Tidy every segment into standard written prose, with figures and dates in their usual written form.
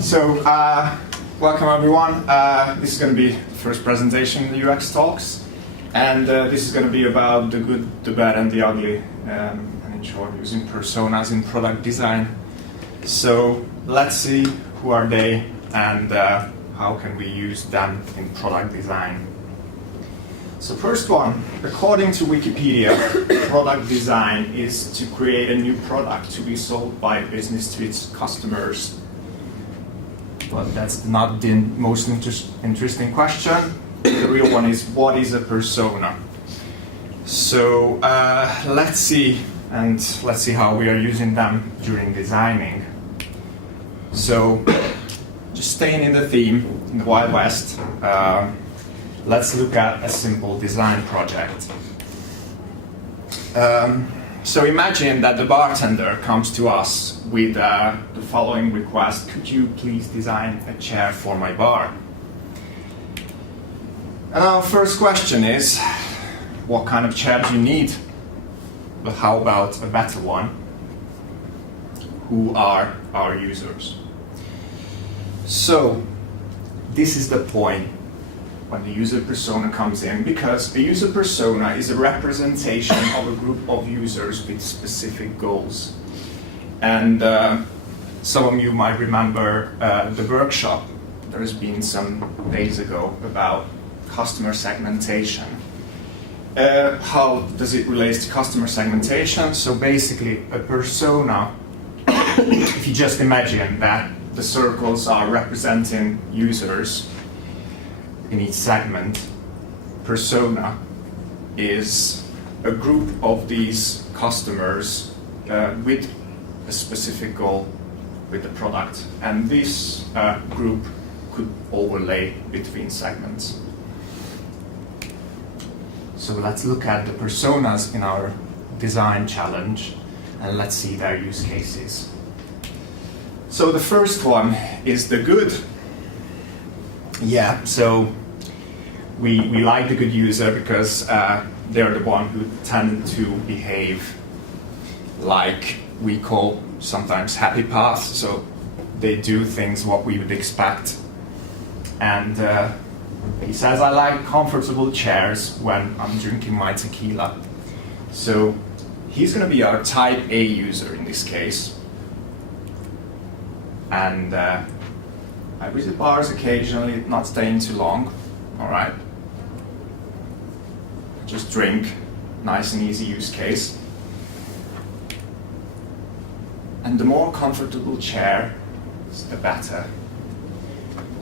So, welcome everyone. This is going to be the first presentation in the UX Talks. And this is going to be about the good, the bad, and the ugly. And in short, using personas in product design. So, let's see who are they and how can we use them in product design. So first one, according to Wikipedia, product design is to create a new product to be sold by a business to its customers. But that's not the most interesting question. The real one is, what is a persona? So let's see how we are using them during designing. So just staying in the theme, in the Wild West, let's look at a simple design project. So imagine that the bartender comes to us with the following request: could you please design a chair for my bar? And our first question is, what kind of chair do you need? But how about a better one? Who are our users? So this is the point when the user persona comes in, because a user persona is a representation of a group of users with specific goals. And some of you might remember the workshop there has been some days ago about customer segmentation. How does it relate to customer segmentation? So basically, a persona, if you just imagine that the circles are representing users in each segment, persona is a group of these customers with a specific goal with the product. And this group could overlay between segments. So let's look at the personas in our design challenge and let's see their use cases. So the first one is the good. Yeah, so we like the good user because they're the one who tend to behave like we call sometimes happy paths. So they do things what we would expect. And he says, I like comfortable chairs when I'm drinking my tequila. So he's going to be our type A user in this case. And I visit bars occasionally, not staying too long. All right. Just drink, nice and easy use case. And the more comfortable chair, the better.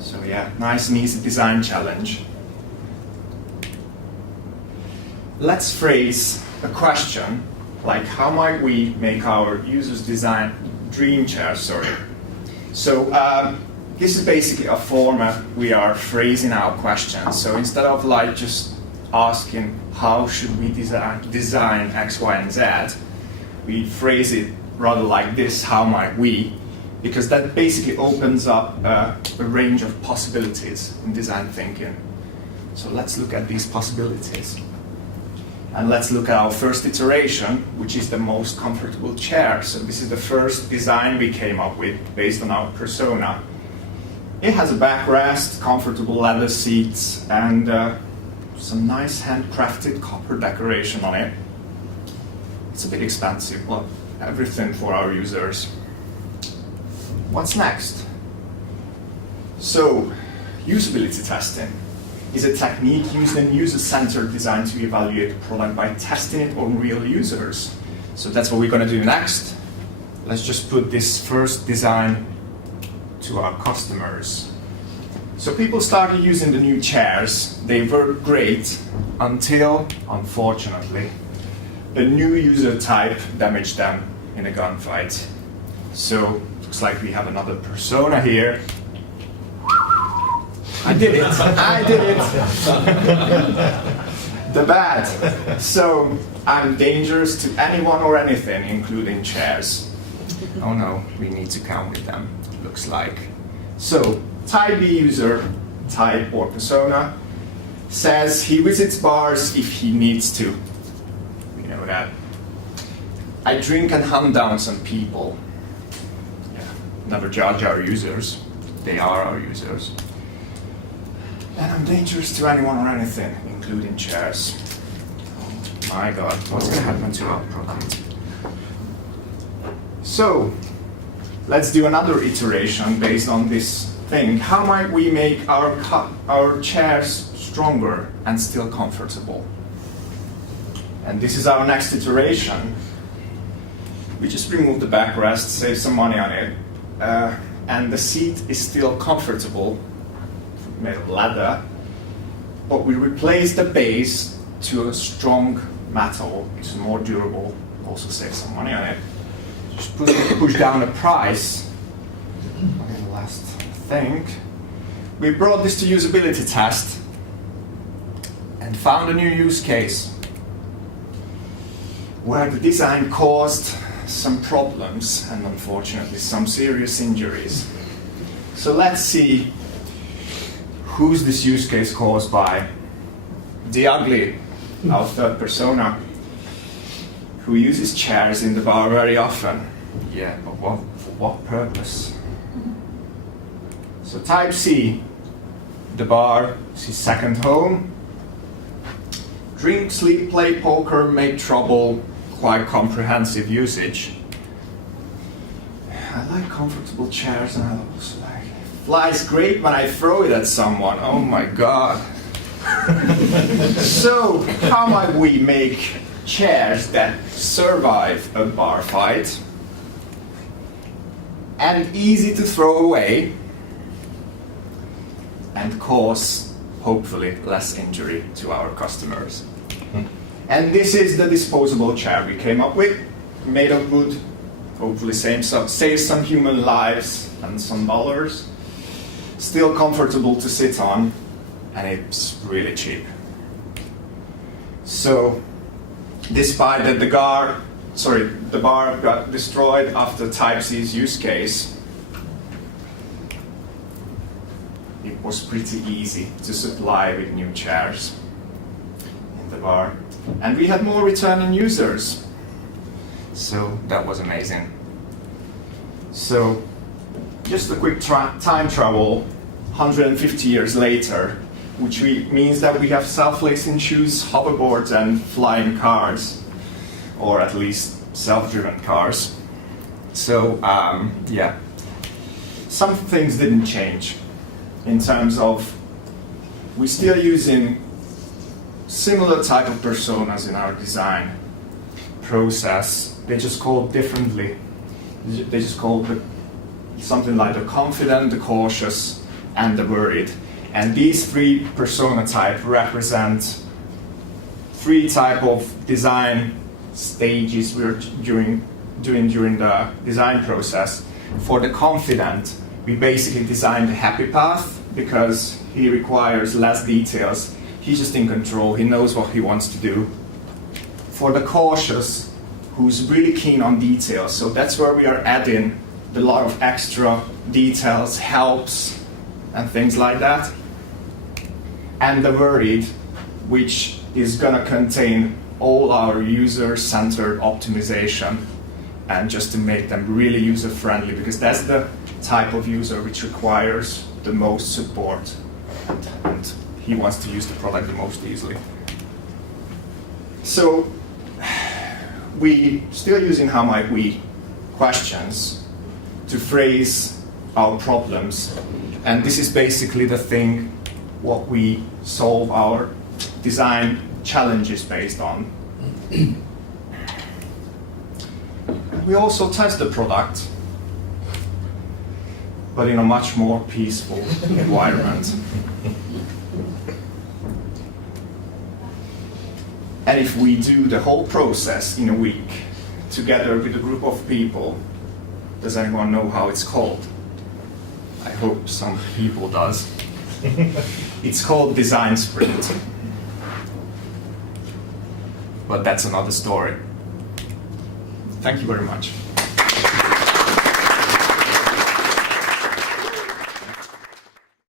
So yeah, nice and easy design challenge. Let's phrase a question like, how might we make our users design dream chair? So this is basically a format we are phrasing our questions. So instead of like just asking how should we design X, Y, and Z, we phrase it rather like this: how might we? Because that basically opens up a range of possibilities in design thinking. So let's look at these possibilities. And let's look at our first iteration, which is the most comfortable chair. So this is the first design we came up with based on our persona. It has a backrest, comfortable leather seats, and some nice handcrafted copper decoration on it. It's a bit expensive, but everything for our users. What's next? So, usability testing is a technique used in user-centered design to evaluate a product by testing it on real users. So that's what we're going to do next. Let's just put this first design to our customers. So people started using the new chairs. They worked great until, unfortunately, a new user type damaged them in a gunfight. So looks like we have another persona here. I did it. The bad. So I'm dangerous to anyone or anything, including chairs. Oh no, we need to count with them, looks like. So type B user, type or persona, says he visits bars if he needs to. We know that. I drink and hunt down some people. Yeah, never judge our users. They are our users. And I'm dangerous to anyone or anything, including chairs. Oh my God, what's going to happen to our product? So, let's do another iteration based on this thing. How might we make our chairs stronger and still comfortable? And this is our next iteration. We just remove the backrest, save some money on it, and the seat is still comfortable, made of leather, but we replace the base to a strong metal, which is more durable, also save some money on it. Just push down the price. Okay, the last thing. We brought this to usability test and found a new use case where the design caused some problems and unfortunately some serious injuries. So let's see who's this use case caused by. The ugly, our third persona, who uses chairs in the bar very often. Yeah, but for what purpose? So type C, the bar is his second home. Drink, sleep, play poker, make trouble, quite comprehensive usage. I like comfortable chairs and I also like it flies great when I throw it at someone. Oh my God. So how might we make chairs that survive a bar fight and easy to throw away and cause, hopefully, less injury to our customers? And this is the disposable chair we came up with, made of wood, hopefully saves some human lives and some dollars. Still comfortable to sit on, and it's really cheap. So, despite that the bar got destroyed after Type C's use case, it was pretty easy to supply with new chairs in the bar. And we had more returning users. So that was amazing. So just a quick time travel, 150 years later, which means that we have self-lacing shoes, hoverboards, and flying cars, or at least self-driven cars. So yeah, some things didn't change in terms of we're still using similar type of personas in our design process. They just called differently. They just called something like the confident, the cautious, and the worried. And these three persona types represent three type of design stages we're doing during the design process. For the confident, we basically designed a happy path because he requires less details. He's just in control, he knows what he wants to do. For the cautious, who's really keen on details, so that's where we are adding a lot of extra details, helps, and things like that. And the worried, which is gonna contain all our user-centered optimization, and just to make them really user-friendly, because that's the type of user which requires the most support, and he wants to use the product the most easily. So we still using how might we questions to phrase our problems, and this is basically the thing what we solve our design challenges based on. We also test the product, but in a much more peaceful environment. And if we do the whole process in a week, together with a group of people, does anyone know how it's called? I hope some people does. It's called Design Sprint. But that's another story. Thank you very much.